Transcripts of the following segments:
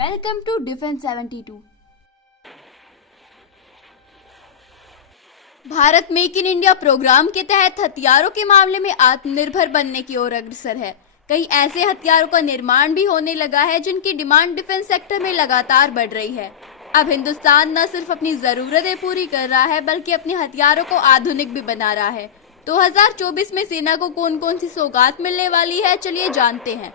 Welcome to defence 72। Bharat make in India program के तहत हथियारों के मामले में आत्मनिर्भर बनने की ओर अग्रसर है। कई ऐसे हथियारों का निर्माण भी होने लगा है जिनकी डिमांड डिफेंस सेक्टर में लगातार बढ़ रही है। अब हिंदुस्तान न सिर्फ अपनी जरूरतें पूरी कर रहा है बल्कि अपने हथियारों को आधुनिक भी बना रहा है। 2024 में सेना को कौन कौन सी सौगात मिलने वाली है, चलिए जानते हैं।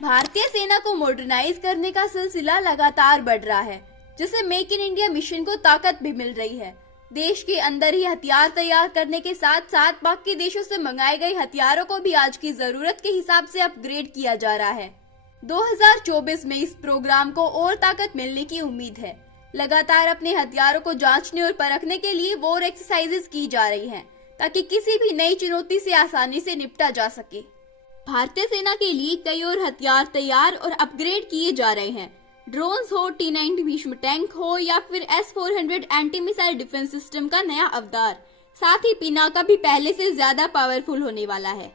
भारतीय सेना को मॉडर्नाइज करने का सिलसिला लगातार बढ़ रहा है, जिससे मेक इन इंडिया मिशन को ताकत भी मिल रही है। देश के अंदर ही हथियार तैयार करने के साथ साथ बाकी देशों से मंगाए गए हथियारों को भी आज की जरूरत के हिसाब से अपग्रेड किया जा रहा है। 2024 में इस प्रोग्राम को और ताकत मिलने की उम्मीद है। लगातार अपने हथियारों को जांचने और परखने के लिए वॉर एक्सरसाइजेस की जा रही हैं, ताकि किसी भी नई चुनौती से आसानी से निपटा जा सके। भारतीय सेना के लिए कई और हथियार तैयार और अपग्रेड किए जा रहे हैं। ड्रोन्स हो, T-90 भीष्म टैंक हो या फिर S-400 anti missile defence system का नया अवतार, साथ ही पिनाका भी पहले से ज्यादा पावरफुल होने वाला है।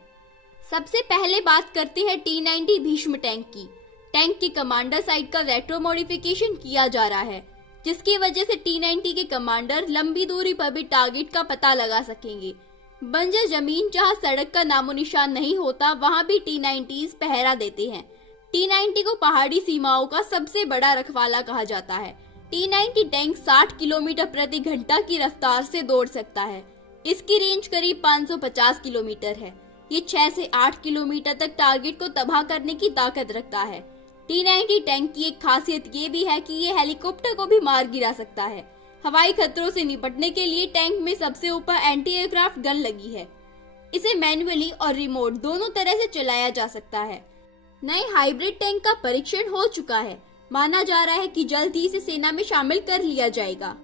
सबसे पहले बात करते हैं T-90 भीष्म टैंक की। टैंक की कमांडर साइड का रेट्रो मॉडिफिकेशन किया जा रहा है, जिसकी वजह से T-90 के कमांडर लंबी दूरी पर भी टारगेट का पता लगा सकेंगे। बंजर जमीन जहां सड़क का नामो निशान नहीं होता, वहां भी T-90s पहरा देते हैं। T-90 को पहाड़ी सीमाओं का सबसे बड़ा रखवाला कहा जाता है। T-90 टैंक 60 किलोमीटर प्रति घंटा की रफ्तार से दौड़ सकता है। इसकी रेंज करीब 550 किलोमीटर है। ये 6 से 8 किलोमीटर तक टारगेट को तबाह करने की ताकत रखता है। T-90 टैंक की एक खासियत ये भी है कि ये हेलीकॉप्टर को भी मार गिरा सकता है। हवाई खतरों से निपटने के लिए टैंक में सबसे ऊपर एंटी एयरक्राफ्ट गन लगी है। इसे मैन्युअली और रिमोट दोनों तरह से चलाया जा सकता है। नए हाइब्रिड टैंक का परीक्षण हो चुका है। माना जा रहा है कि जल्द ही इसे सेना में शामिल कर लिया जाएगा।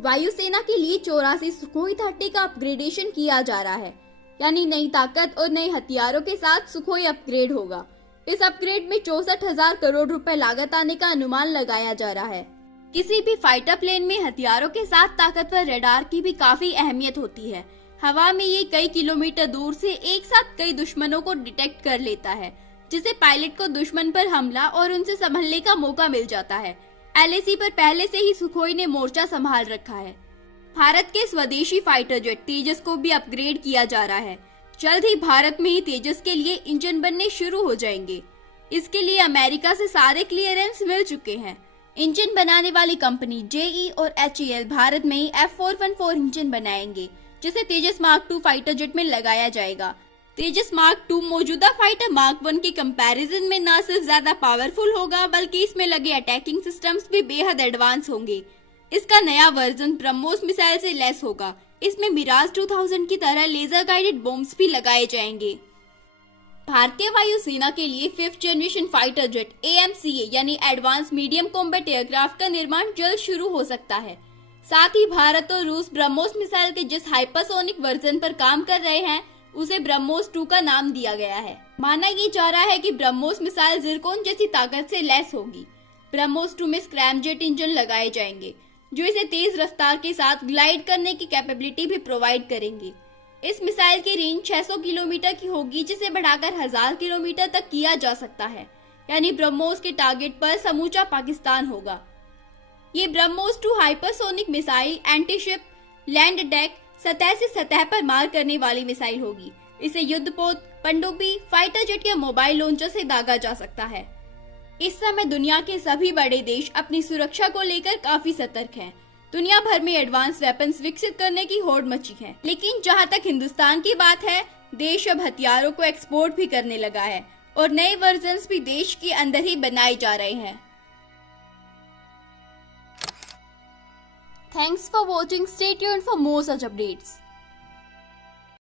वायुसेना के लिए 84 सुखोई 30 का अपग्रेडेशन किया जा रहा है, यानी नई ताकत और नए हथियारों के साथ सुखोई अपग्रेड होगा। इस अपग्रेड में 64,000 करोड़ रुपए लागत आने का अनुमान लगाया जा रहा है। किसी भी फाइटर प्लेन में हथियारों के साथ ताकतवर रडार की भी काफी अहमियत होती है। हवा में ये कई किलोमीटर दूर से एक साथ कई दुश्मनों को डिटेक्ट कर लेता है, जिससे पायलट को दुश्मन पर हमला और उनसे संभलने का मौका मिल जाता है। LAC पर पहले से ही सुखोई ने मोर्चा संभाल रखा है। भारत के स्वदेशी फाइटर जेट तेजस को भी अपग्रेड किया जा रहा है। जल्द ही भारत में ही तेजस के लिए इंजन बनने शुरू हो जाएंगे। इसके लिए अमेरिका से सारे क्लियरेंस मिल चुके हैं। इंजन बनाने वाली कंपनी JE और HAL भारत में ही F414 इंजन बनाएंगे, जिसे तेजस मार्क 2 फाइटर जेट में लगाया जाएगा। तेजस मार्क 2 मौजूदा फाइटर मार्क 1 के कंपैरिजन में न सिर्फ ज्यादा पावरफुल होगा, बल्कि इसमें लगे अटैकिंग सिस्टम्स भी बेहद एडवांस होंगे। इसका नया वर्जन ब्रह्मोस मिसाइल से लैस होगा। इसमें मिराज 2000 की तरह लेजर गाइडेड बॉम्ब्स भी लगाए जाएंगे। भारतीय वायुसेना के लिए 5th generation fighter jet AMCA यानी एडवांस मीडियम कॉम्बैट एयरक्राफ्ट का निर्माण जल्द शुरू हो सकता है। साथ ही भारत और रूस ब्रह्मोस मिसाइल के जिस हाइपरसोनिक वर्जन पर काम कर रहे हैं, उसे ब्रह्मोस 2 का नाम दिया गया है। माना ये जा रहा है कि ब्रह्मोस मिसाइल जिरकोन जैसी ताकत से लैस होगी। ब्रह्मोस 2 में स्क्रैमजेट इंजन लगाए जाएंगे, जो इसे तेज रफ्तार के साथ ग्लाइड करने की कैपेबिलिटी भी प्रोवाइड करेंगे। इस मिसाइल की रेंज 600 किलोमीटर की होगी, जिसे बढ़ाकर 1000 किलोमीटर तक किया जा सकता है, यानी ब्रह्मोस के टारगेट पर समूचा पाकिस्तान होगा। ये BrahMos 2 hypersonic missile antiship, land attack, सतह से सतह पर मार करने वाली मिसाइल होगी। इसे युद्धपोत, पनडुब्बी, फाइटर जेट या मोबाइल लॉन्चर से दागा जा सकता है। इस समय दुनिया के सभी बड़े देश अपनी सुरक्षा को लेकर काफी सतर्क हैं। दुनिया भर में एडवांस वेपन्स विकसित करने की होड़ मची है, लेकिन जहां तक हिंदुस्तान की बात है, देश अब हथियारों को एक्सपोर्ट भी करने लगा है और नए वर्जन्स भी देश के अंदर ही बनाए जा रहे हैं। Thanks for watching. Stay tuned for more such updates.